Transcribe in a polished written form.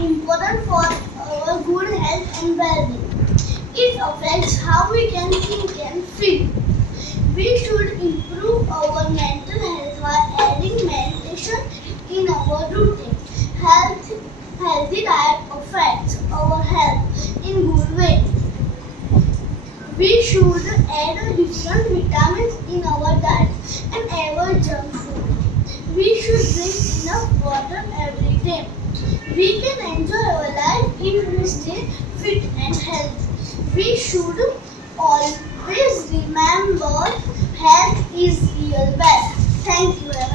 important for our good health and well-being. It affects how we can think and feel. We should improve our mental health by adding meditation in our routine. Healthy diet affects our health in good way. We should add different vitamins in our diet and avoid junk food. We should drink enough water every day. We can enjoy our life if we stay fit and healthy. We should always remember health is real wealth. Thank you.